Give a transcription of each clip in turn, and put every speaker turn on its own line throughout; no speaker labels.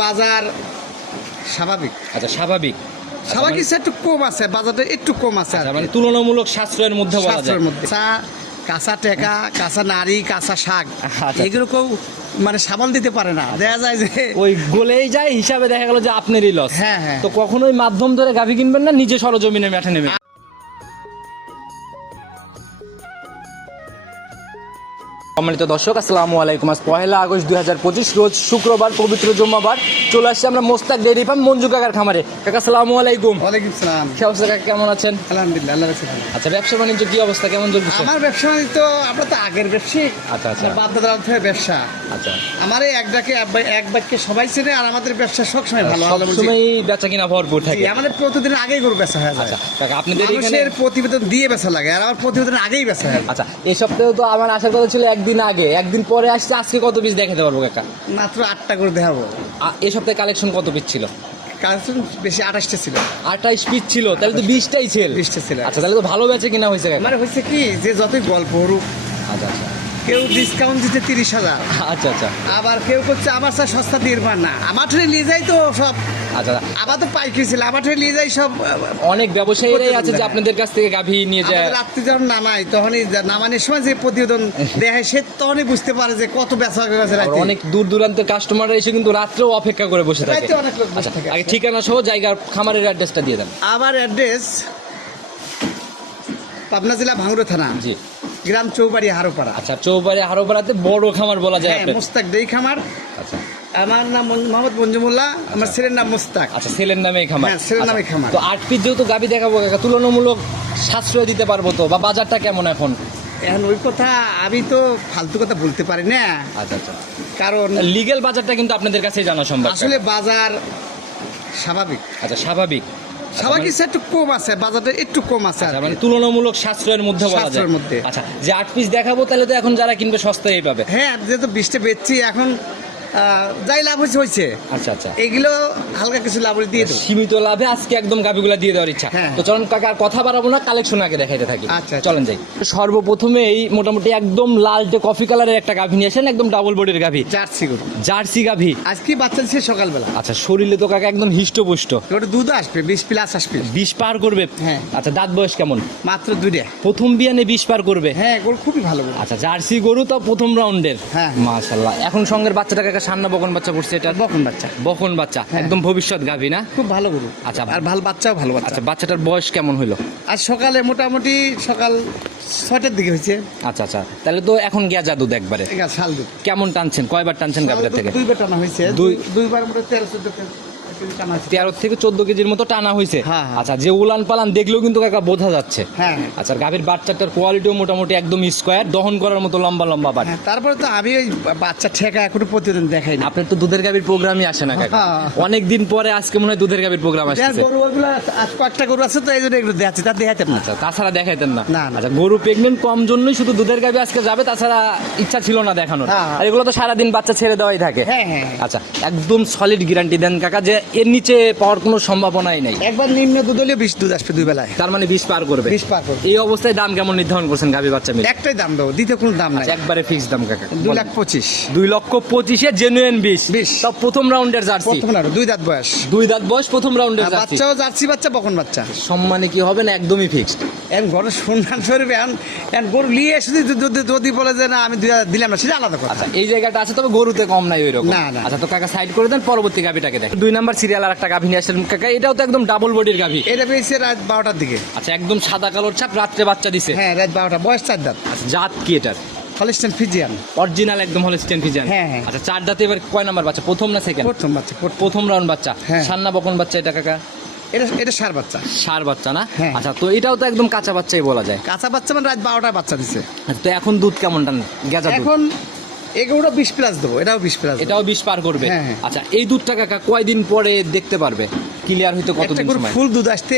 বাজার স্বাভাবিক।
আচ্ছা স্বাভাবিক।
স্বাভাবিক একটু কম আছে বাজারটা একটু কম আছে
আচ্ছা। মানে তুলনামূলক সাশ্রয়ের মধ্যে বলা যায়।
মধ্যে। কাঁচা কাঁচা টেকা কাঁচা নারী কাঁচা শাক
আচ্ছা।
এগুলো কেউ মানে সামাল দিতে পারে না। দেখা যায় যে
ওই গলেই যায় হিসাবে দেখা গেল যে আপনারই লস
হ্যাঁ, হ্যাঁ।
তো কখনোই মাধ্যম ধরে গাভী কিনবেন না নিজে সরজমিনে মাঠে নেবেন। সম্মানিত দর্শক আসসালামু আলাইকুম। আজ পহেলা আগস্ট দুই হাজার পঁচিশ রোজ শুক্রবার পবিত্র জুম্মাবার। চলে আসছি আমরা মোস্তাক ডেয়ারি ফার্ম মঞ্জু কাকার খামারে। কাকা আসসালামু আলাইকুম।
ওয়ালাইকুম সালাম।
কি অবস্থা কাকা কেমন আছেন?
আলহামদুলিল্লাহ আল্লাহ রাখছে
আচ্ছা ব্যবসা বাণিজ্য কি অবস্থা কেমন চলতেছে?
আমার ব্যবসা বাণিজ্য তো আমরা তো আগের ব্যবসায়ী।
আচ্ছা আচ্ছা।
দাদার থেকে ব্যবসা।
আচ্ছা।
আমার এই এক ডাকে এক বাক্যে সবাই চেনে আর আমাদের ব্যবসা সবসময় ভালো।
সবসময় বেচা কিনা ভরপুর থাকে।
আমাদের প্রতিদিন আগেই গরু বেচা হয়ে যায়।
আচ্ছা কাকা আপনাদের এখানে
প্রতিবেদন দিয়ে বেচা লাগে আর আমার প্রতিবেদন আগেই বেচা হয়
আচ্ছা এই সপ্তাহে তো আমার আসার কথা ছিল একদিন আগে একদিন পরে আসছে আজকে কত পিস দেখাতে পারব কাকা?
মাত্র আটটা করে দেখাবো।
এ এই সপ্তাহে কালেকশন কত পিস ছিল?
কালেকশন বেশি আঠাশটা ছিল।
আঠাশ পিস ছিল তাহলে তো বিশটাই ছিল।
20টা ছিল।
আচ্ছা তাহলে তো ভালো বেচে কিনা হয়েছে
মানে হচ্ছে কি যে যতই গল্প হরুক
আচ্ছা আচ্ছা।
কেউ ডিসকাউন্ট দিতে তিরিশ হাজার।
আচ্ছা আচ্ছা।
আবার কেউ করছে আমার স্যার সস্তা দিয়ে না। আমার ঠেলে নিয়ে যাই তো সব।
আচ্ছা
আবার তো পাইকারি ছিল আমার ঠেলে নিয়ে যাই সব
অনেক ব্যবসায়ীরাই আছে যে আপনাদের কাছ থেকে গাভী নিয়ে যায়।
রাত্রি যখন নামাই তখনই নামানোর সময় যে প্রতিবেদন দেখায় সে তখনই বুঝতে পারে যে কত বেচা গেছে
অনেক দূর দূরান্তের কাস্টমাররা এসে কিন্তু রাত্রেও অপেক্ষা করে বসে থাকে। আচ্ছা
থাকে।
আগে ঠিকানা সহ জায়গার খামারের অ্যাড্রেসটা দিয়ে দেন।
আমার অ্যাড্রেস পাবনা জেলা ভাঙড়ো থানা।
জি।
গ্রাম চৌবাড়ি হারোপাড়া।
আচ্ছা চৌবাড়ি হারোপাড়াতে বড় খামার বলা যায়
হ্যাঁ মুস্তাক দেই খামার।
আচ্ছা।
আমার নাম মোহাম্মদ মঞ্জুমুল্লাহ আমার ছেলের নাম মুস্তাক।
আচ্ছা ছেলের নামে খামার।
হ্যাঁ, ছেলের নামে
আচ্ছা,
খামার।
তো আট পিস যেহেতু গাবি দেখাবো কাকা তুলনামূলক সাশ্রয় দিতে পারব তো বা বাজারটা কেমন এখন?
এখন ওই কথা আমি তো ফালতু কথা বলতে পারি না।
আচ্ছা আচ্ছা।
কারণ
লিগেল বাজারটা কিন্তু আপনাদের কাছেই জানা সম্ভব।
আসলে বাজার স্বাভাবিক।
আচ্ছা স্বাভাবিক।
স্বাভাবিক একটু কম আছে? বাজারটা একটু কম আছে
আচ্ছা, মানে তুলনামূলক সাশ্রয়ের মধ্যে বলা যায়।
মধ্যে।
আচ্ছা যে আট পিস দেখাবো তাহলে তো এখন যারা কিনবে সস্তায় পাবে।
হ্যাঁ যেহেতু বৃষ্টি বেচছি এখন যাই লাভ হয়েছে হয়েছে।
আচ্ছা আচ্ছা।
এগুলো হালকা কিছু লাভ দিয়ে দেবো।
সীমিত লাভে আজকে একদম গাবিগুলা দিয়ে দেওয়ার ইচ্ছা।
হ্যাঁ।
তো চলুন কাকা আর কথা বাড়াবো না কালেকশন আগে দেখাইতে থাকি।
আচ্ছা, আচ্ছা।
চলেন যাই। সর্বপ্রথমে এই মোটামুটি একদম লালটে কফি কালারের একটা গাভী নিয়ে আসেন একদম ডাবল বডির গাভী।
জার্সি গরু।
জার্সি গাভী।
আজকে বাচ্চা দিচ্ছে সকালবেলা?
আচ্ছা শরীরে তো কাকা একদম হিষ্টপুষ্ট।
ওটা দুধ আসবে বিশ প্লাস আসবে।
বিষ পার করবে।
হ্যাঁ।
আচ্ছা দাঁত বয়স কেমন?
মাত্র দুইটা।
প্রথম বিয়ানে বিষ পার করবে?
হ্যাঁ গরু খুবই ভালো
আচ্ছা জার্সি গরু তো প্রথম রাউন্ডের
হ্যাঁ।
মাশাল্লাহ এখন সঙ্গের বাচ্চাটা কাকা সান্না বকন বাচ্চা করছে এটা
বকন বাচ্চা।
বকন বাচ্চা।
হ্যাঁ।
একদম ভবিষ্যৎ গাভী না?
খুব ভালো গরু।
আচ্ছা।
আর ভালো বাচ্চাও ভালো বাচ্চা।
আচ্ছা বাচ্চাটার বয়স কেমন হইল?
আর সকালে মোটামুটি সকাল ছয়টার দিকে হয়েছে।
আচ্ছা আচ্ছা। তাহলে তো এখন গিয়া জাদু একবারে।
ঠিক আছে শাল দুধ
কেমন টানছেন? কয়বার টানছেন গাভীটা থেকে?
দুইবার টানা হয়েছে।
দুই-
দুই দুইবার মোটামুটি তেরো চোদ্দ
তেরো থেকে চোদ্দ কেজির মতো টানা হয়েছে
হ্যাঁ, হ্যাঁ।
আচ্ছা যে উলান পালান দেখলেও কিন্তু কাকা বোঝা যাচ্ছে।
হ্যাঁ।
আচ্ছা গাভীর বাচ্চাটার কোয়ালিটিও মোটামুটি একদম স্কোয়ার দহন করার মতো লম্বা লম্বা বাট।
তারপরে তো আমি ওই বাচ্চা ঠেকা এখনও প্রতিদিন দেখাই না।
আপনার তো দুধের গাভীর প্রোগ্রামই আসে না কাকা। অনেক দিন পরে আজকে মনে হয় দুধের গাভীর প্রোগ্রাম আসছে
কয়েকটা গরু আছে তো এই জন্য এগুলো দেখাচ্ছি তা দেখাতে না।
আচ্ছা তাছাড়া দেখাইতেন না। আচ্ছা গরু প্রেগনেন্ট কম জন্যই শুধু দুধের গাভী আজকে যাবে তাছাড়া ইচ্ছা ছিল না দেখানোর। আর এগুলো তো সারাদিন বাচ্চা ছেড়ে দেওয়াই থাকে। আচ্ছা একদম সলিড গ্যারান্টি দেন কাকা যে এর নিচে পাওয়ার কোনো সম্ভাবনাই নাই।
একবার নিম্ন দুধ হলেও বিশ দুধ আসবে দুই বেলায়।
তার মানে বিষ পার করবে।
বিশ পার করবে।
এই অবস্থায় দাম কেমন নির্ধারণ করছেন গাভী বাচ্চা মিলে?
একটাই দাম দেবো দ্বিতীয় কোনো দাম নাই।
আচ্ছা, একবারে ফিক্স দাম কাকা।
দুই লাখ পঁচিশ।
দুই লক্ষ পঁচিশে জেনুইন বিশ।
বিশ।
সব প্রথম রাউন্ডের জার্সি।
প্রথম না দুই দাঁত বয়স।
দুই দাঁত বয়স প্রথম রাউন্ডের জার্সি।
বাচ্চাও জার্সি বাচ্চা বকন বাচ্চা।
সম্মানে কি হবে না একদমই ফিক্সড
এখন ঘরে সন্ধান শরীফ এখন এখন গরু নিয়ে এসে যদি যদি বলে যে না আমি দুই হাজার দিলাম না সেটা আলাদা কথা।
আচ্ছা এই জায়গাটা আছে তবে গরুতে কম নাই ওই রকম
না, না।
আচ্ছা তো কাকা সাইড করে দেন পরবর্তী গাভিটাকে দেখ দুই নাম্বার সিরিয়াল আর একটা গাভি নিয়ে আসলেন। কাকা এটাও তো একদম ডাবল বডির গাভি।
এটা পেয়েছে রাত বারোটার দিকে।
আচ্ছা একদম সাদা কালোর ছাপ রাত্রে বাচ্চা দিছে।
হ্যাঁ রাত বারোটা। বয়স চার দাঁত।
আচ্ছা জাত কি এটার?
Holstein Friesian.
অরিজিনাল একদম হলে স্টেন ফিজান
হ্যাঁ, হ্যাঁ।
আচ্ছা চার দাঁতে এবার কয় নাম্বার বাচ্চা? প্রথম না সেকেন্ড
প্রথম বাচ্চা প্রথম।
প্রথম রাউন্ড বাচ্চা।
হ্যাঁ।
সান্না বকন বাচ্চা এটা কাকা?
এটা এটা সার বাচ্চা।
সার বাচ্চা না?
হ্যাঁ।
আচ্ছা তো এটাও তো একদম কাঁচা বাচ্চাই বলা যায়।
কাঁচা বাচ্চা মানে রাত বারোটায় বাচ্চা দিছে।
আচ্ছা, তো এখন দুধ কেমন টান গেজা
এখন এগুলো বিশ প্লাস দেবো এটাও বিশ প্লাস
এটাও বিষ পার করবে?
হ্যাঁ, হ্যাঁ।
আচ্ছা এই দুধটা কাকা কয়দিন পরে দেখতে পারবে? ক্লিয়ার হইতে
কত
সময়?
ফুল দুধ আসতে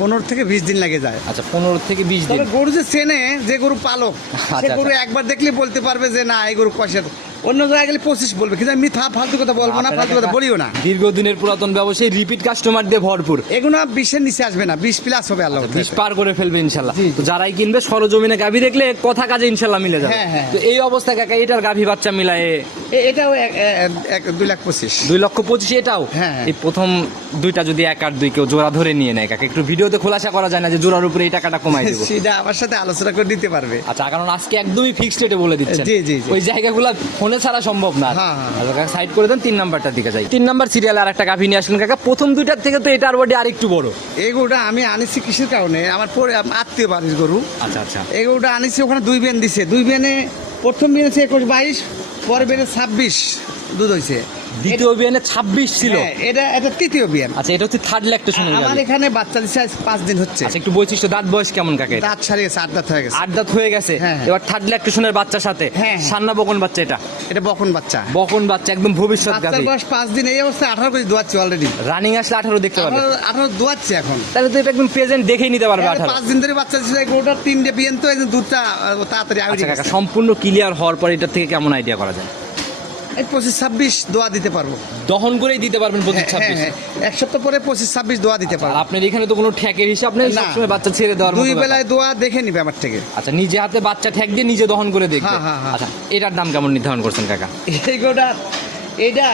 পনেরো থেকে বিশ দিন লাগে যায়।
আচ্ছা পনেরো থেকে বিশ দিন।
গরু যে চেনে যে গরু পালক সে
আচ্ছা,
গরু
আচ্ছা।
একবার দেখলে বলতে পারবে যে না এই গরু কষের অন্য জায়গায় গেলে পঁচিশ বলবে কিন্তু আমি মিথ্যা ফালতু কথা বলব না ফালতু কথা বলিও না।
দীর্ঘদিনের পুরাতন ব্যবসায়ী রিপিট কাস্টমার দিয়ে ভরপুর।
এগুলো বিশের নিচে আসবে না বিশ প্লাস হবে আল্লাহ
বিশ পার করে ফেলবে ইনশাল্লাহ। তো যারাই কিনবে সরজমিনে গাভী দেখলে কথা কাজে ইনশাল্লাহ মিলে যাবে।
হ্যাঁ, হ্যাঁ।
তো এই অবস্থায় কাকা এটার গাভী বাচ্চা মিলায়ে
এটাও দুই লাখ পঁচিশ।
দুই লক্ষ পঁচিশ এটাও?
হ্যাঁ, হ্যাঁ।
এই প্রথম দুইটা যদি এক আর দুই কেউ জোড়া ধরে নিয়ে নেয় কাকা একটু ভিডিওতে খোলাসা করা যায় না যে জোড়ার উপরে এই টাকাটা কমাই দেবো।
সেটা আমার সাথে আলোচনা করে দিতে পারবে।
আচ্ছা কারণ আজকে একদমই ফিক্সড রেটে বলে দিচ্ছেন।
জি, জি।
ওই জায়গাগুলো ফোনে ছাড়া সম্ভব না।
হ্যাঁ, হ্যাঁ।
সাইড করে দেন তিন নাম্বারটার দিকে যাই। তিন নাম্বার সিরিয়ালে আর একটা গাভী নিয়ে আসলেন কাকা প্রথম দুইটার থেকে তো এটার বডি আর একটু বড়।
এই গরুটা আমি আনিছি কিসের কারণে আমার পরে আত্মীয় বাড়ির গরু।
আচ্ছা আচ্ছা।
এই গরুটা আনিছি ওখানে দুই বেন দিছে। দুই বেনে প্রথম বেন হচ্ছে একুশ বাইশ পরের বেড়ে ছাব্বিশ দুধ হয়েছে
দ্বিতীয় বিয়ানে ছিল।
হ্যাঁ, এটা এটা তৃতীয় বিয়ান।
আচ্ছা এটা হচ্ছে থার্ড ল্যাকটেশনের
আমার এখানে বাচ্চা আজ দিন হচ্ছে।
আচ্ছা একটু বৈশিষ্ট্য দাঁত বয়স কেমন কাকে
দাঁত গেছে আট দাঁত হয়ে গেছে।
আট দাঁত হয়ে গেছে?
হ্যাঁ, হ্যাঁ।
এবার থার্ড ল্যাকটেশনের বাচ্চার সাথে। সান্না বকন বাচ্চা এটা।
এটা বকন বাচ্চা।
বকন বাচ্চা একদম ভবিষ্যৎ গাভী।
বয়স পাঁচ দিন এই অবস্থায় আঠারো কেজি দোয়াচ্ছি অলরেডি
রানিং আসলে আঠারো দেখতে পারবে।
দোয়াচ্ছি এখন।
তাহলে তো এটা একদম প্রেজেন্ট দেখেই নিতে পারবে
এটা
আঠারো।
পাঁচ দিন ধরে বাচ্চা এই গরুটার তিনটে বিয়ান তো এই দুধটা তাড়াতাড়ি
আচ্ছা কাকা সম্পূর্ণ ক্লিয়ার হওয়ার পর এটার থেকে কেমন আইডিয়া করা যায়?
পঁচিশ ছাব্বিশ দোয়া দিতে পারব।
দহন করেই দিতে পারবেন পঁচিশ
হ্যাঁ,
ছাব্বিশ।
হ্যাঁ, এক সপ্তাহ পরে পঁচিশ ছাব্বিশ দোয়া দিতে পারব।
আপনার এখানে তো কোনো ঠ্যাকের হিসাব নেই সবসময় বাচ্চা ছেড়ে দেওয়ার
দুই বেলায় দোয়া দেখে নিবে আমার থেকে।
আচ্ছা নিজে হাতে বাচ্চা ঠেক দিয়ে নিজে দহন করে দেখবে।
হ্যাঁ, হ্যাঁ, হ্যাঁ।
আচ্ছা এটার দাম কেমন নির্ধারণ করছেন কাকা?
এই গরুটা এটা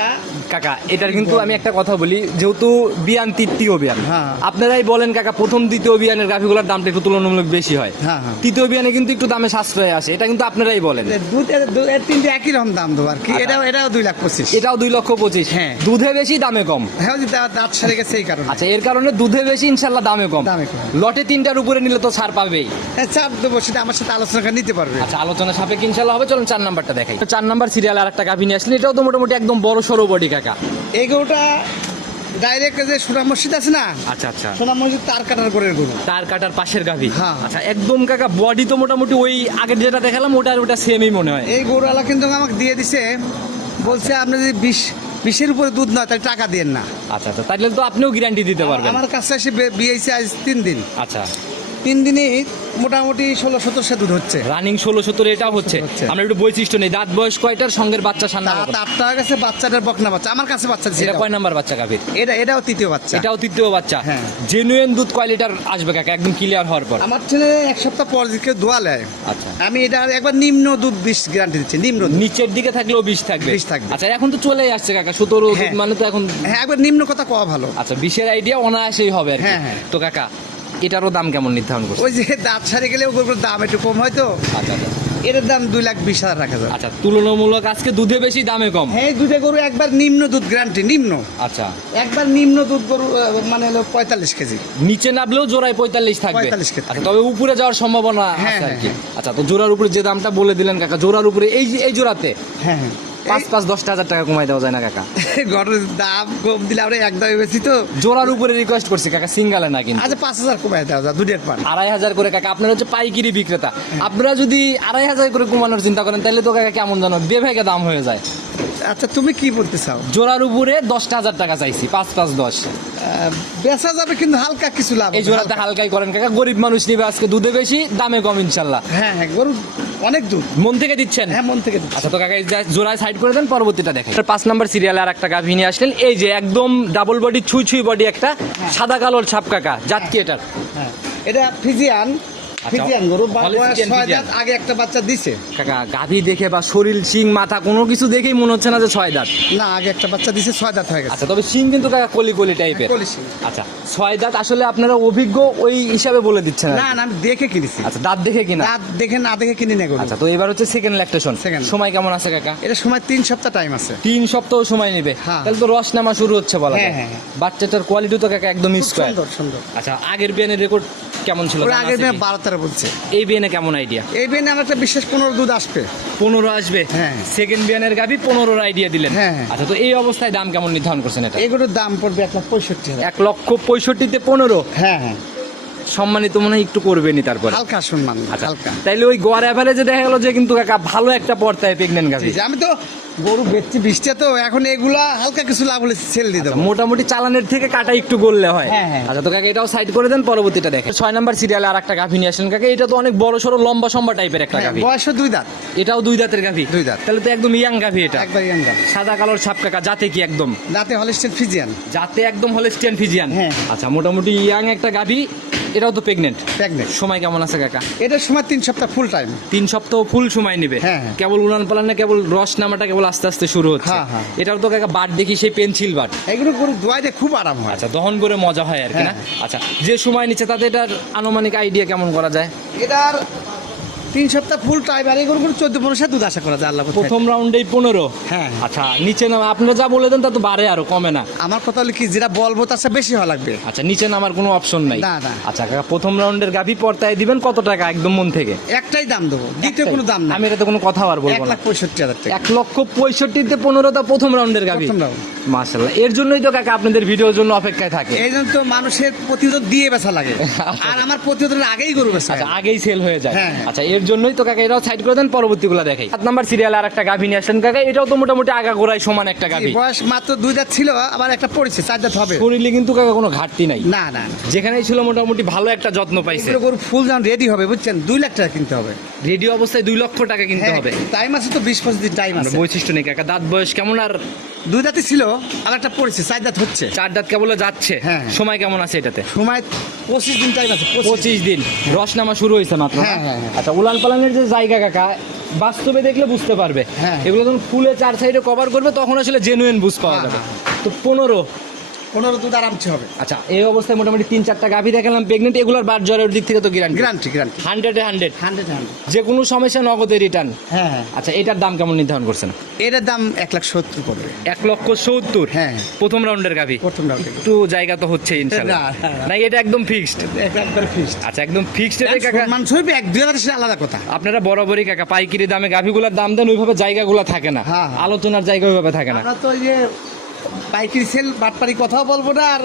কাকা এটার কিন্তু আমি একটা কথা বলি যেহেতু বিয়ান তৃতীয় বিয়ান
হ্যাঁ।
আপনারাই বলেন কাকা প্রথম দ্বিতীয় বিয়ানের গাভিগুলোর দামটা একটু তুলনামূলক বেশি হয়
হ্যাঁ, হ্যাঁ।
তৃতীয় বিয়ানে কিন্তু একটু দামে সাশ্রয় আসে এটা কিন্তু আপনারাই বলেন
তিনটে একই রকম দাম দেবো আর কি
আচ্ছা।
এটাও এটাও দুই লাখ পঁচিশ
এটাও দুই লক্ষ পঁচিশ
হ্যাঁ।
দুধে বেশি দামে কম
হ্যাঁ দাঁত সারে গেছে এই কারণে
আচ্ছা এর কারণে দুধে বেশি ইনশাল্লাহ দামে কম
দামে কম।
লটে তিনটার উপরে নিলে তো ছাড় পাবেই
হ্যাঁ চাপ দেবো সেটা আমার সাথে আলোচনা করে নিতে পারবে
আচ্ছা আলোচনা সাপেক্ষে ইনশাল্লাহ হবে চলুন চার নাম্বারটা দেখাই চার নাম্বার সিরিয়াল আর একটা গাভী নিয়ে আসলে এটাও তো মোটামুটি একদম বড় সরো বডি কাকা।
এই গরুটা ডাইরেক্ট যে সোনা মসজিদ আছে না?
আচ্ছা আচ্ছা।
সোনা মসজিদ তার কাটার করে গরু।
তার কাটার পাশের গাভী।
হ্যাঁ।
আচ্ছা একদম কাকা বডি তো মোটামুটি ওই আগের যেটা দেখালাম ওটা ওটা সেমই মনে হয়।
এই গরুওয়ালা কিন্তু আমাকে দিয়ে দিছে বলছে আপনি যদি বিশ বিশের উপরে দুধ নয় তাহলে টাকা দেন না।
আচ্ছা আচ্ছা তাহলে তো আপনিও গ্যারান্টি দিতে পারবেন।
আমার কাছে এসে বিয়েছে আজ তিন দিন।
আচ্ছা।
তিন দিনই মোটামুটি ষোলো সতেরোশো দুধ হচ্ছে।
রানিং ষোলো সত্তর এটাও হচ্ছে। আমরা একটু বৈশিষ্ট্য নেই। দাঁত বয়স কয়টার? সঙ্গের বাচ্চা
আটটা হয়ে গেছে বাচ্চাটার বকনা বাচ্চা। আমার কাছে বাচ্চা
এটা কয় নাম্বার বাচ্চা গাভীর?
এটা এটাও তৃতীয় বাচ্চা।
এটাও তৃতীয় বাচ্চা।
হ্যাঁ।
জেনুইন দুধ কয় লিটার আসবে কাকা? একদম ক্লিয়ার হওয়ার পর।
আমার ছেলে এক সপ্তাহ পর দিকে দোয়া নেয়
আচ্ছা।
আমি এটা একবার নিম্ন দুধ বিশ গ্যারান্টি দিচ্ছি নিম্ন
নিচের দিকে থাকলেও বিষ থাকবে।
20 থাকবে।
আচ্ছা এখন তো চলে আসছে কাকা। সতেরো দুধ
হ্যাঁ।
মানে তো এখন
হ্যাঁ একবার নিম্ন কথা কওয়া ভালো।
আচ্ছা বিশের আইডিয়া অনায়াসেই হবে আর কি।
হ্যাঁ, হ্যাঁ।
তো কাকা এটারও দাম কেমন নির্ধারণ করছে
ওই যে দাঁত সারে গেলে ওগুলোর দাম একটু কম হয় তো।
আচ্ছা আচ্ছা।
এটার দাম দুই লাখ বিশ হাজার রাখা যায়
আচ্ছা তুলনামূলক আজকে দুধে বেশি দামে কম?
হ্যাঁ দুইটা গরু একবার নিম্ন দুধ গ্যারান্টি নিম্ন।
আচ্ছা।
একবার নিম্ন দুধ গরু মানে হলো পঁয়তাল্লিশ কেজি।
নিচে নামলেও জোড়ায় পঁয়তাল্লিশ থাকবে?
45 কে
আচ্ছা তবে উপরে যাওয়ার সম্ভাবনা
হ্যাঁ,
কি।
হ্যাঁ,
আচ্ছা তো জোড়ার উপরে যে দামটা বলে দিলেন কাকা জোড়ার উপরে এই এই জোড়াতে?
হ্যাঁ হ্যাঁ।
পাঁচ পাঁচ দশ হাজার টাকা কমাই দেওয়া যায় না কাকা।
গরুর দাম কম দিলে আমরা একদমই বেশি তো।
জোড়ার উপরে রিকোয়েস্ট করছি কাকা সিঙ্গালে না কিন্তু।
আচ্ছা পাঁচ হাজার কমাই দেওয়া যায় দুটের পান।
আড়াই হাজার করে কাকা আপনারা হচ্ছে পাইকিরি বিক্রেতা। আপনারা যদি আড়াই হাজার করে কমানোর চিন্তা করেন তাহলে তো কাকা কেমন জানো বেভেগে দাম হয়ে যায়।
আচ্ছা তুমি কি বলতে চাও?
জোড়ার উপরে দশটা হাজার টাকা চাইছি পাঁচ পাঁচ দশ।
বেচা যাবে কিন্তু হালকা কিছু লাভ
এই জোড়াতে হালকাই করেন কাকা গরিব মানুষ নিবে আজকে দুধে বেশি দামে কম ইনশাল্লাহ।
হ্যাঁ হ্যাঁ গরু অনেক দুধ।
মন থেকে দিচ্ছেন?
হ্যাঁ মন থেকে।
আচ্ছা তো কাকা জোড়ায় সাইড করে দেন পরবর্তীটা দেখেন পাঁচ নাম্বার সিরিয়ালে আর একটা গাভী নিয়ে আসলেন এই যে একদম ডাবল বডি ছুঁই ছুঁই বডি একটা সাদা কালোর ছাপ কাকা জাত কি এটার?
হ্যাঁ এটা ফিজিয়ান ফিজিয়ান গরু বা-
Holstein
বয়স ছয়
ফিজিয়ান।
দাঁত আগে একটা বাচ্চা দিছে।
কাকা গাভী দেখে বা শরীর শিং মাথা কোনো কিছু দেখেই মনে হচ্ছে না যে ছয় দাঁত।
না আগে একটা বাচ্চা দিছে ছয় দাঁত হয়ে গেছে।
আচ্ছা তবে শিং কিন্তু কাকা কলি কলি টাইপের আচ্ছা ছয় দাঁত আসলে আপনারা অভিজ্ঞ ওই হিসাবে বলে দিচ্ছেন
না না আমি দেখে কিনেছি।
আচ্ছা দাঁত দেখে কিনা?
দাঁত দেখে না দেখে কিনি না
আচ্ছা তো এবার হচ্ছে সেকেন্ড ল্যাকটেশন. সময় কেমন আছে কাকা?
এটা সময় তিন সপ্তাহ টাইম আছে।
তিন সপ্তাহ সময় নেবে।
হ্যাঁ।
তাহলে তো রস নামা শুরু হচ্ছে বলা
হ্যাঁ, হ্যাঁ।
বাচ্চাটার কোয়ালিটি তো কাকা একদম
সুন্দর
আচ্ছা আগের বিয়ানের রেকর্ড কেমন ছিল
ওরা আগের মেয়ে বারো তেরো বলছে।
এই বিয়ানে কেমন আইডিয়া
এই বেনে আমার একটা বিশেষ পনেরো দুধ আসবে।
পনেরো আসবে?
হ্যাঁ।
সেকেন্ড বিয়ানের গাভি পনেরোর আইডিয়া দিলেন।
হ্যাঁ, হ্যাঁ।
আচ্ছা তো এই অবস্থায় দাম কেমন নির্ধারণ করছেন এটা?
এগুলোর দাম পড়বে এক লাখ পঁয়ষট্টি
এক লক্ষ পঁয়ষট্টিতে পনেরো?
হ্যাঁ হ্যাঁ।
সম্মানিত মনে হয় একটু করবেনি তারপরে।
হালকা সম্মান
আচ্ছা
হালকা।
তাইলে ওই গোয়ার অ্যাভারেজে দেখা গেল যে কিন্তু কাকা ভালো একটা পর্তায় প্রেগনেন্ট গাভি।
আমি তো গরু বেচছি বৃষ্টি তো এখন এগুলা হালকা কিছু লাভ হলে সেল দিয়ে দেবো।
মোটামুটি চালানের থেকে কাটা একটু গললে হয়।
হ্যাঁ, হ্যাঁ।
আচ্ছা তো কাকা এটাও সাইড করে দেন পরবর্তীটা দেখেন ছয় নাম্বার সিরিয়ালে আর একটা গাভী নিয়ে আসলেন। কাকা এটা তো অনেক বড় সড়ো লম্বা সম্বা টাইপের একটা
হ্যাঁ,
গাভী।
বয়স দুই দাঁত।
এটাও দুই দাঁতের গাভী।
দুই দাঁত।
তাহলে তো একদম ইয়াং গাভী এটা।
একবার ইয়াঙ্গা
সাদা কালোর ছাপ কাকা যাতে কি একদম?
দাঁতে হলিস্টেন ফিজিয়ান।
যাতে একদম হলেস্টিয়ান ফিজিয়ান। আচ্ছা মোটামুটি ইয়াং একটা গাভী। এটাও তো প্রেগনেন্ট
প্রেগনেন্ট
সময় কেমন আছে কাকা?
এটার সময় তিন সপ্তাহ ফুল টাইম
তিন সপ্তাহ ফুল সময় নেবে।
হ্যাঁ, হ্যাঁ।
কেবল উলান পালানে কেবল রস নামাটা কেবল আস্তে আস্তে শুরু হচ্ছে।
হ্যাঁ, হ্যাঁ।
এটাও তো কাকা বাট দেখি সেই পেন্সিল বাট।
এগুলো গরু দোয়াই দিয়ে খুব আরাম হয়।
আচ্ছা দহন করে মজা হয় আর কি না। আচ্ছা যে সময় নিচ্ছে তাতে এটার আনুমানিক আইডিয়া কেমন করা যায়?
এটার তিন সপ্তাহ ফুল টাইম আর এই গরুগুলো চোদ্দ পনেরো সাথে দুধ আশা করা যায় আল্লাহ।
প্রথম রাউন্ডেই পনেরো?
হ্যাঁ।
আচ্ছা নিচে নামা আপনারা যা বলে দেন তা তো বাড়ে আরও কমে না।
আমার কথা হলো কি যেটা বলব তার সাথে বেশি হওয়া লাগবে।
আচ্ছা নিচে নামার কোনো অপশন নাই।
না, না।
আচ্ছা কাকা প্রথম রাউন্ডের গাভি পর্তায় দিবেন কত টাকা একদম মন থেকে?
একটাই দাম দেবো দ্বিতীয় কোনো দাম না
আমি এটা তো কোনো কথা আর বলব না।
লাখ পঁয়ষট্টি হাজার টাকা।
এক লক্ষ পঁয়ষট্টিতে পনেরোটা প্রথম রাউন্ডের গাভি। মাশাল্লাহ এর জন্যই তো কাকা আপনাদের ভিডিওর জন্য অপেক্ষায় থাকে।
এই জন্য তো মানুষের প্রতিরোধ দিয়ে বেচা লাগে। আর আমার প্রতিরোধের আগেই গরু বেচা
আচ্ছা আগেই সেল হয়ে যায়।
হ্যাঁ, হ্যাঁ।
আচ্ছা এর জন্যই তো কাকা এটাও সাইড করে দেন পরবর্তীগুলো দেখাই। সাত নাম্বার সিরিয়াল আর একটা গাভি নিয়ে আসলেন কাকা এটাও তো মোটামুটি আগা গোড়ায় সমান একটা গাভী।
বয়স মাত্র দুই দাঁত ছিল আবার একটা পড়েছে চার দাঁত হবে।
শরীরে কিন্তু কাকা কোনো ঘাটতি নাই।
না না।
যেখানেই ছিল মোটামুটি ভালো একটা যত্ন পাইছে।
গরু ফুল যখন রেডি হবে বুঝছেন দুই লাখ টাকা কিনতে হবে।
রেডিও অবস্থায় দুই লক্ষ টাকা কিনতে হবে।
টাইম আছে তো বিশ পঁচিশ দিন টাইম আছে।
বৈশিষ্ট্য নেই কাকা দাঁত বয়স কেমন আর
দুই দাঁতই ছিল আর একটা পড়েছে চার দাঁত হচ্ছে।
চার দাঁত কেবল যাচ্ছে?
হ্যাঁ।
সময় কেমন আছে এটাতে?
সময় পঁচিশ দিন টাইম আছে পঁচিশ
দিন। রস নামা শুরু হয়েছে মাত্র
হ্যাঁ, হ্যাঁ, হ্যাঁ।
আচ্ছা উলান পালানের যে জায়গা কাকা বাস্তবে দেখলে বুঝতে পারবে।
হ্যাঁ।
এগুলো যখন ফুলে চার সাইডে কভার করবে তখন আসলে জেনুইন বুঝ পাওয়া যাবে। তো পনেরো
পনেরো দুধ আরামছে হবে।
আচ্ছা এই অবস্থায় মোটামুটি তিন চারটা গাভি দেখালাম। প্রেগনেন্ট এগুলোর বার জ্বরের দিক থেকে তো গ্যারান্টি
গ্যারান্টি গ্যারান্টি
হান্ড্রেডে হান্ড্রেড
হান্ড্রেড হান্ড্রেড
যে কোনো সমস্যা নগদে রিটার্ন
হ্যাঁ হ্যাঁ।
আচ্ছা এটার দাম কেমন নির্ধারণ করছেন?
এটার দাম এক লাখ সত্তর পড়বে।
এক লক্ষ সত্তর?
হ্যাঁ।
প্রথম রাউন্ডের গাভি।
প্রথম রাউন্ডে
একটু জায়গা তো হচ্ছে
না,
এটা একদম ফিক্সড
একবার ফিক্সড
আচ্ছা একদম ফিক্সড এটাই কাকা
মানুষ হইবে এক দুই হাজার আলাদা কথা।
আপনারা বরাবরই কাকা পাইকারি দামে গাভিগুলোর দাম দেন ওইভাবে জায়গাগুলো থাকে না।
হ্যাঁ, হ্যাঁ।
আলোচনার জায়গা ওইভাবে থাকে না।
আমরা তো পাইকারি সেল বাটপারি কথাও বলব না আর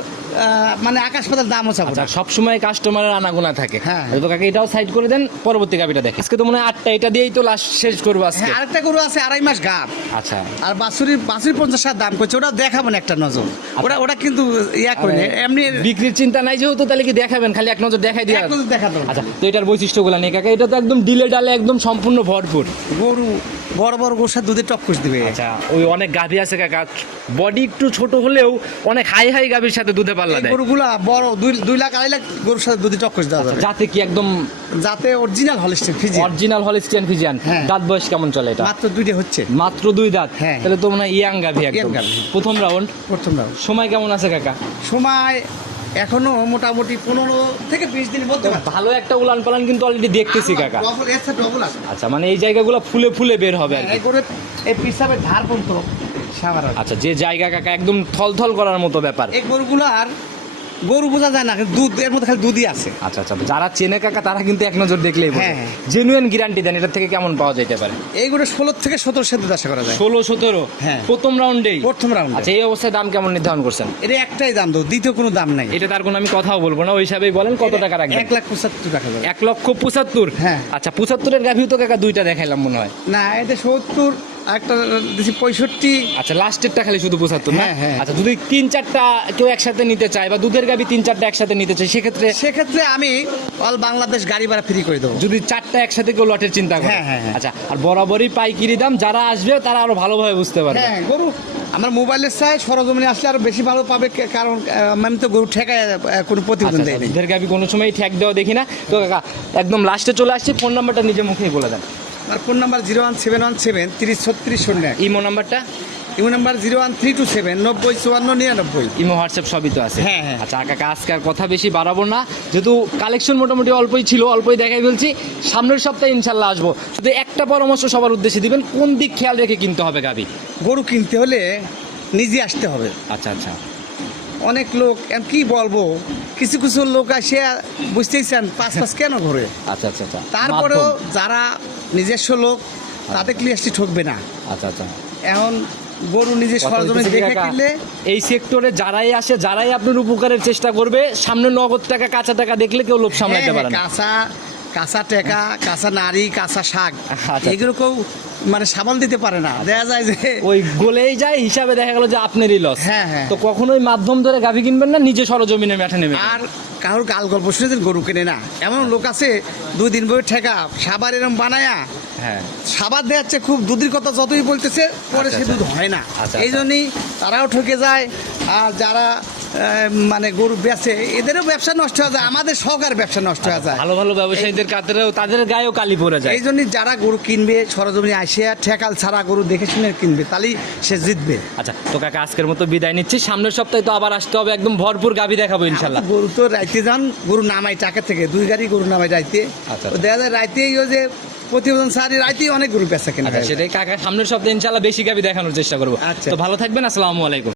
মানে আকাশ পাতার দামও চাবো
আচ্ছা
না
সবসময় কাস্টমারের আনাগোনা থাকে।
হ্যাঁ।
তো কাকা এটাও সাইড করে দেন পরবর্তী গাভিটা দেখে। আজকে তো মনে হয় আটটা এটা দিয়েই তো লাস্ট শেষ করব আজকে।
হ্যাঁ আরেকটা গরু আছে আড়াই মাস গাব।
আচ্ছা।
আর বাসুরি বাসুরি পঞ্চাশ হাজার দাম করছে ওটা দেখাবো না একটা নজর। ওটা ওটা কিন্তু ইয়া করে এমনি
বিক্রির চিন্তা নাই যেহেতু তাহলে কি দেখাবেন? খালি এক নজর দেখাই দিয়ে
এক নজর দেখা
আচ্ছা তো এটার বৈশিষ্ট্যগুলো নেই কাকা এটা তো একদম ডিলে ডালে একদম সম্পূর্ণ ভরপুর।
গরু বড় বড় গরুর সাথে দুধের টপকুশ দিবে।
আচ্ছা ওই অনেক গাভী আছে কাকা। বডি একটু ছোট হলেও অনেক হাই হাই গাভীর সাথে দুধে পাল্লা দেয়।
গরুগুলা বড় দুই দুই লাখ আড়াই লাখ গরুর সাথে দুধের টপকুশ দেওয়া যাবে।
যাতে কি একদম
যাতে original Holstein Friesian
original Holstein Friesian. দাঁত বয়স কেমন চলে এটা?
মাত্র দুইটা হচ্ছে।
মাত্র দুই দাঁত?
হ্যাঁ।
তাহলে তো মনে হয় ইয়াং গাভী একদম। প্রথম রাউন্ড
প্রথম রাউন্ড
সময় কেমন আছে কাকা?
সময় এখনও মোটামুটি পনেরো থেকে বিশ দিন মধ্যে
ভালো একটা উলান পালান কিন্তু অলরেডি দেখতেছি কাকা।
ডবল আছে।
আচ্ছা মানে এই জায়গাগুলো ফুলে ফুলে বের হবে আর
এই করে এই পিসাবের ধার পর্যন্ত
আচ্ছা যে জায়গা কাকা একদম থলথল করার মতো ব্যাপার।
এই গরুগুলার গরু বোঝা যায় না দুধ এর মধ্যে খালি দুধই আছে।
আচ্ছা আচ্ছা যারা চেনে কাকা তারা কিন্তু এক নজর দেখলেই
হ্যাঁ।
জেনুইন গ্যারান্টি দেন এটা থেকে কেমন পাওয়া যেতে পারে
এই গরু ষোলো থেকে সতেরো সেদ্ধ আশা করা যায়।
ষোলো সতেরো?
হ্যাঁ।
প্রথম রাউন্ডেই
প্রথম রাউন্ড
আচ্ছা এই অবস্থায় দাম কেমন নির্ধারণ করছেন?
এটা একটাই দাম দেবো দ্বিতীয় কোনো দাম নাই।
এটা তার কোনো আমি কথাও বলব না ওই হিসাবেই বলেন কত টাকা রাখবেন।
এক লাখ পঁচাত্তর টাকা
এক লক্ষ পঁচাত্তর?
হ্যাঁ।
আচ্ছা পঁচাত্তরের গাভিও তো কাকা দুইটা দেখাইলাম মনে হয়।
না এটা সত্তর একটা দিছি পঁয়ষট্টি।
আচ্ছা লাস্টেরটা খালি শুধু পঁচাত্তর
হ্যাঁ, হ্যাঁ।
আচ্ছা যদি তিন চারটা কেউ একসাথে নিতে চায় বা দুধের গাভি তিন চারটা একসাথে নিতে চায় সেক্ষেত্রে
সেক্ষেত্রে আমি অল বাংলাদেশ গাড়ি ভাড়া ফ্রি করে দেবো।
যদি চারটা একসাথে কেউ লটের চিন্তা করে।
হ্যাঁ, হ্যাঁ, হ্যাঁ।
আচ্ছা আর বরাবরই পাইকিরি দাম যারা আসবে তারা আরও ভালোভাবে বুঝতে পারবে।
হ্যাঁ গরু আমার মোবাইলের চাই সরজমিনে আসলে আরও বেশি ভালো পাবে কারণ আমি তো গরু ঠেকায় কোনো প্রতিবেদন
আচ্ছা, আচ্ছা, দুধের গাভি কোনো সময় ঠেক দেওয়া দেখি না। তো কাকা একদম লাস্টে চলে আসছি ফোন নাম্বারটা নিজে মুখেই বলে দেন।
আর phone number zero one seven one seven তিরিশ ছত্রিশ শূন্য এক।
ইমো নাম্বারটা?
Imo number zero one three two seven নব্বই চুয়ান্ন নিরানব্বই।
ইমো হোয়াটসঅ্যাপ সবই তো আছে।
হ্যাঁ, হ্যাঁ।
আচ্ছা কাকা আজকে আর কথা বেশি বাড়াবো না। যেহেতু কালেকশন মোটামুটি অল্পই ছিল অল্পই দেখাই বলছি সামনের সপ্তাহে ইনশাল্লাহ আসব। শুধু একটা পরামর্শ সবার উদ্দেশ্যে দিবেন কোন দিক খেয়াল রেখে কিনতে হবে গাবি?
গরু কিনতে হলে নিজে আসতে হবে।
আচ্ছা আচ্ছা।
অনেক লোক কি বলব? কিছু কিছু লোক আসে বুঝতেইছেন পাঁচ পাঁচ কেন ঘুরে?
আচ্ছা আচ্ছা আচ্ছা।
তারপরেও যারা নিজস্ব লোক তাদের ক্লিয়াসটি ঠকবে না।
আচ্ছা আচ্ছা।
এখন গরু নিজে সরজমে দেখে কিনলে
এই সেক্টরে যারাই আসে যারাই আপনার উপকারের চেষ্টা করবে সামনে নগদ টাকা কাঁচা টাকা দেখলে কেউ লোভ সামলাতে
হ্যাঁ,
পারে না।
কাঁচা কাঁচা টেকা কাঁচা নারী কাঁচা শাক
আচ্ছা।
এগুলোকেও মানে সামাল দিতে পারে না। দেখা যায় যে
ওই গোলেই যায় হিসাবে দেখা গেল যে আপনারই লস
হ্যাঁ, হ্যাঁ।
তো কখনোই মাধ্যম ধরে গাভী কিনবেন না নিজে সরজমিনে মাঠে নেবেন।
আর কারোর গাল গল্প শুনে যে গরু কেনে না। এমন লোক আছে দুই দিন বই ঠেকা সাবার এরম বানায়া
হ্যাঁ।
সাবার দেখাচ্ছে খুব দুধের কথা যতই বলতেছে পরে
আচ্ছা,
সে দুধ
আচ্ছা।
হয় না।
আচ্ছা,
এই জন্যই তারাও ঠকে যায় আর যারা মানে গরু বেচে এদেরও ব্যবসা নষ্ট হয়ে যায় আমাদের সহকার ব্যবসা নষ্ট হয়ে যায়।
ভালো ভালো ব্যবসায়ীদের কাতারেও তাদের গায়েও কালি পড়ে যায়।
এই জন্যই যারা গরু কিনবে সরজমিনে আসিয়া ঠেকাল ছাড়া গরু দেখে শুনে কিনবে তাহলেই সে জিতবে।
আচ্ছা তো কাকা আজকের মতো বিদায় নিচ্ছি। সামনের সপ্তাহে তো আবার আসতে হবে একদম ভরপুর গাভী দেখাবো ইনশাল্লাহ।
গরু তো রাইতে যান গরু নামাই টাকা থেকে দুই গাড়ি গরু নামাই রাইতে।
আচ্ছা।
দেখা যায় রাইতেই ওই যে প্রতিবেদন সারি রাইতেই অনেক গরু বেচা কেনা
আচ্ছা। সেটাই কাকা সামনের সপ্তাহে ইনশাল্লাহ বেশি গাভী দেখানোর চেষ্টা করব।
আচ্ছা।
তো ভালো থাকবেন আসসালামু আলাইকুম।